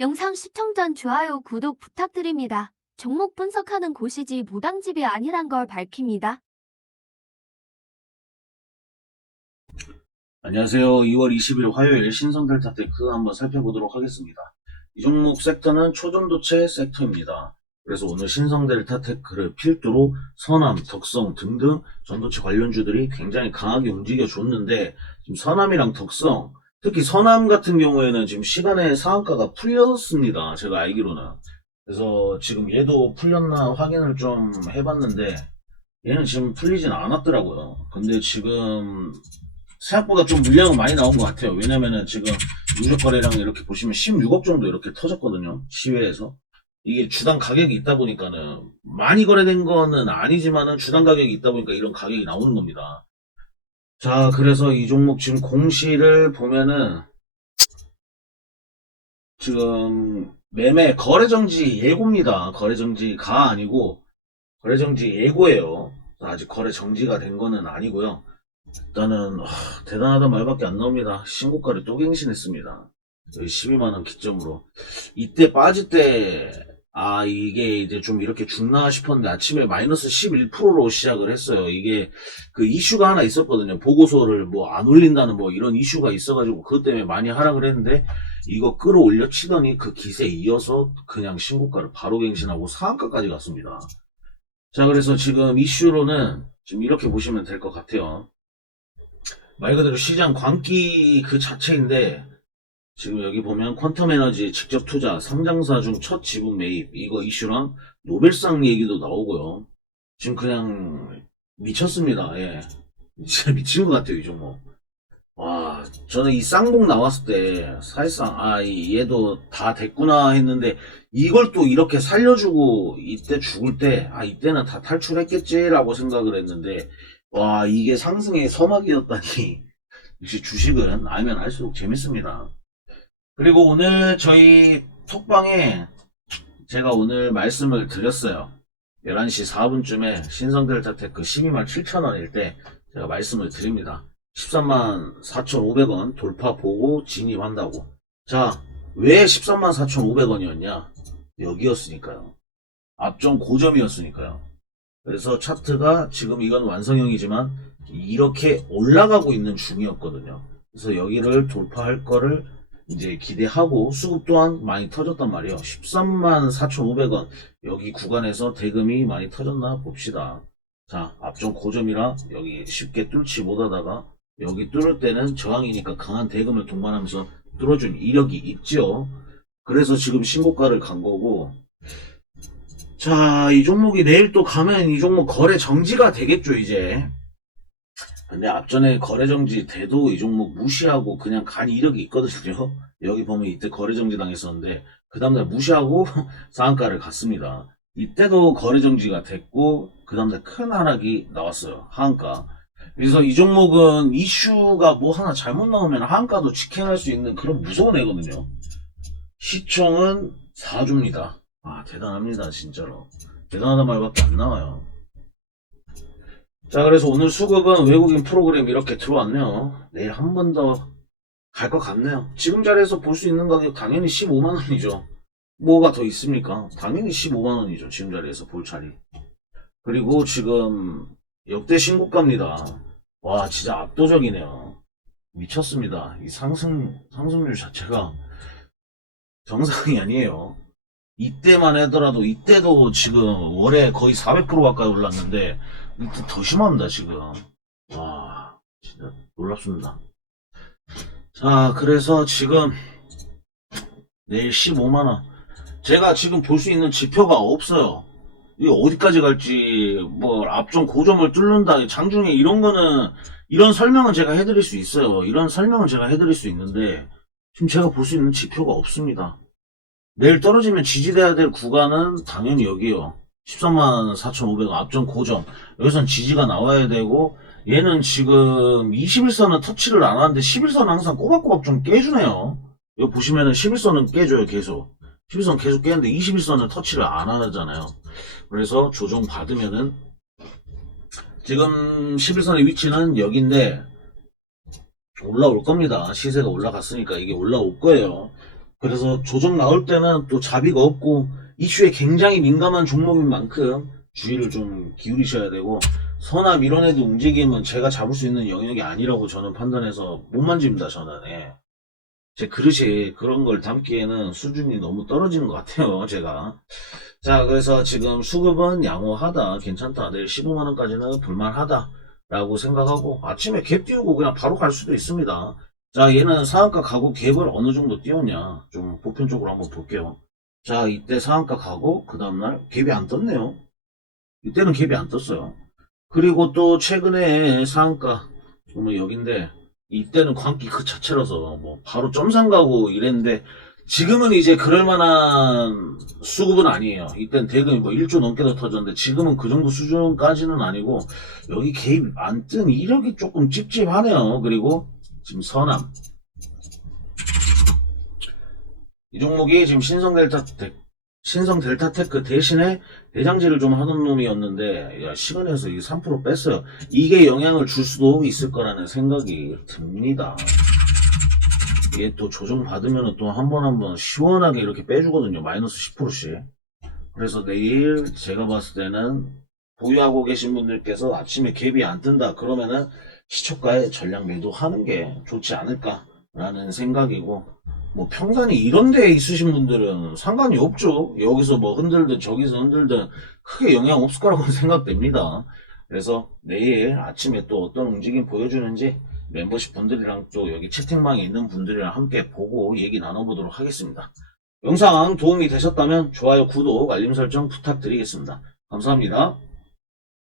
영상 시청 전 좋아요, 구독 부탁드립니다. 종목 분석하는 곳이지 무당집이 아니란 걸 밝힙니다. 안녕하세요. 2월 20일 화요일 신성델타 테크 한번 살펴보도록 하겠습니다. 이 종목 섹터는 초전도체 섹터입니다. 그래서 오늘 신성델타 테크를 필두로 선암, 덕성 등등 전도체 관련주들이 굉장히 강하게 움직여 줬는데 지금 선암이랑 덕성, 특히 선암 같은 경우에는 지금 시간의 상한가가 풀렸습니다. 제가 알기로는. 그래서 지금 얘도 풀렸나 확인을 좀 해봤는데 얘는 지금 풀리진 않았더라고요. 근데 지금 생각보다 좀 물량은 많이 나온 것 같아요. 왜냐면은 지금 누적 거래량 이렇게 보시면 16억 정도 이렇게 터졌거든요. 시외에서. 이게 주당 가격이 있다 보니까는 많이 거래된 거는 아니지만은 주당 가격이 있다 보니까 이런 가격이 나오는 겁니다. 자, 그래서 이 종목 지금 공시를 보면은 지금 매매 거래정지 예고입니다. 거래정지가 아니고 거래정지 예고예요. 아직 거래 정지가 된 거는 아니고요. 일단은 하, 대단하다 말밖에 안 나옵니다. 신고가를 또 갱신했습니다. 여기 12만원 기점으로 이때 빠질 때 아 이게 이제 좀 이렇게 죽나 싶었는데 아침에 마이너스 11%로 시작을 했어요. 이게 그 이슈가 하나 있었거든요. 보고서를 뭐 안 올린다는 뭐 이런 이슈가 있어가지고 그것 때문에 많이 하락을 했는데 이거 끌어올려 치더니 그 기세에 이어서 그냥 신고가를 바로 갱신하고 상한가까지 갔습니다. 자 그래서 지금 이슈로는 지금 이렇게 보시면 될 것 같아요. 말 그대로 시장 광기 그 자체인데 지금 여기 보면 퀀텀 에너지 직접 투자 상장사 중 첫 지분 매입 이거 이슈랑 노벨상 얘기도 나오고요. 지금 그냥 미쳤습니다. 예. 진짜 미친 것 같아요 이 종목. 와 저는 이 쌍봉 나왔을 때 사실상 아 이- 얘도 다 됐구나 했는데 이걸 또 이렇게 살려주고 이때 죽을 때 아 이때는 다 탈출했겠지라고 생각을 했는데 와 이게 상승의 서막이었다니 역시 주식은 알면 알수록 재밌습니다. 그리고 오늘 저희 톡방에 제가 오늘 말씀을 드렸어요. 11시 4분쯤에 신성델타테크 12만 7천원일 때 제가 말씀을 드립니다. 13만 4,500원 돌파 보고 진입한다고. 자, 왜 13만 4,500원이었냐? 여기였으니까요. 앞전 고점이었으니까요. 그래서 차트가 지금 이건 완성형이지만 이렇게 올라가고 있는 중이었거든요. 그래서 여기를 돌파할 거를 이제 기대하고 수급 또한 많이 터졌단 말이에요. 13만 4,500원 여기 구간에서 대금이 많이 터졌나 봅시다. 자, 앞전 고점이라 여기 쉽게 뚫지 못하다가 여기 뚫을 때는 저항이니까 강한 대금을 동반하면서 뚫어준 이력이 있죠. 그래서 지금 신고가를 간 거고 자, 이 종목이 내일 또 가면 이 종목 거래 정지가 되겠죠, 이제. 근데 앞전에 거래 정지 돼도 이 종목 무시하고 그냥 간 이력이 있거든요. 여기 보면 이때 거래 정지 당했었는데 그 다음날 무시하고 상한가를 갔습니다. 이때도 거래 정지가 됐고 그 다음날 큰 하락이 나왔어요. 하한가. 그래서 이 종목은 이슈가 뭐 하나 잘못 나오면 하한가도 직행할 수 있는 그런 무서운 애거든요. 시총은 4주입니다. 아 대단합니다 진짜로. 대단하다 말밖에 안 나와요. 자, 그래서 오늘 수급은 외국인 프로그램 이렇게 들어왔네요. 내일 한 번 더 갈 것 같네요. 지금 자리에서 볼 수 있는 가격 당연히 15만원이죠. 뭐가 더 있습니까? 당연히 15만원이죠. 지금 자리에서 볼 자리. 그리고 지금 역대 신고가입니다. 와, 진짜 압도적이네요. 미쳤습니다. 이 상승, 상승률 자체가 정상이 아니에요. 이때만 하더라도, 이때도 지금 월에 거의 400% 가까이 올랐는데, 이때 더 심합니다, 지금. 와, 진짜 놀랍습니다. 자, 그래서 지금 내일 15만원. 제가 지금 볼 수 있는 지표가 없어요. 이게 어디까지 갈지, 뭐, 앞전 고점을 뚫는다, 장중에 이런 거는, 이런 설명은 제가 해드릴 수 있어요. 이런 설명은 제가 해드릴 수 있는데, 지금 제가 볼 수 있는 지표가 없습니다. 내일 떨어지면 지지돼야 될 구간은 당연히 여기요. 13만 4,500원 앞전 고점. 여기선 지지가 나와야 되고, 얘는 지금 21선은 터치를 안 하는데 11선은 항상 꼬박꼬박 좀 깨주네요. 여기 보시면은 11선은 깨줘요, 계속. 11선 계속 깨는데 21선은 터치를 안 하잖아요. 그래서 조정 받으면은 지금 11선의 위치는 여기인데 올라올 겁니다. 시세가 올라갔으니까 이게 올라올 거예요. 그래서 조정 나올 때는 또 자비가 없고 이슈에 굉장히 민감한 종목인 만큼 주의를 좀 기울이셔야 되고 서나 밀어내도 움직임은 제가 잡을 수 있는 영역이 아니라고 저는 판단해서 못 만집니다 저는 예. 제 그릇이 그런 걸 담기에는 수준이 너무 떨어지는 것 같아요 제가. 자 그래서 지금 수급은 양호하다 괜찮다. 내일 15만원까지는 볼만하다 라고 생각하고 아침에 갭 띄우고 그냥 바로 갈 수도 있습니다 자 얘는 상한가 가고 갭을 어느 정도 띄웠냐 좀 보편적으로 한번 볼게요 자 이때 상한가 가고 그 다음날 갭이 안 떴네요 이때는 갭이 안 떴어요 그리고 또 최근에 상한가 보면 여긴데 이때는 광기 그 자체라서 뭐 바로 점상 가고 이랬는데 지금은 이제 그럴 만한 수급은 아니에요. 이땐 대금이 뭐 1조 넘게도 터졌는데 지금은 그 정도 수준까지는 아니고 여기 개입 안 뜬 이력이 조금 찝찝하네요. 그리고 지금 서남 이 종목이 지금 신성 델타 테 신성 델타 테크 대신에 대장질을 좀 하던 놈이었는데 야, 시간에서 이게 3% 뺐어요. 이게 영향을 줄 수도 있을 거라는 생각이 듭니다. 이게 또 조정 받으면 또 한 번 한 번 시원하게 이렇게 빼주거든요. 마이너스 10%씩. 그래서 내일 제가 봤을 때는 보유하고 계신 분들께서 아침에 갭이 안 뜬다 그러면은 시초가에 전량 매도하는 게 좋지 않을까라는 생각이고 뭐 평단이 이런 데에 있으신 분들은 상관이 없죠. 여기서 뭐 흔들든 저기서 흔들든 크게 영향 없을 거라고 생각됩니다. 그래서 내일 아침에 또 어떤 움직임 보여주는지 멤버십 분들이랑 또 여기 채팅방에 있는 분들이랑 함께 보고 얘기 나눠보도록 하겠습니다. 영상 도움이 되셨다면 좋아요, 구독, 알림 설정 부탁드리겠습니다. 감사합니다.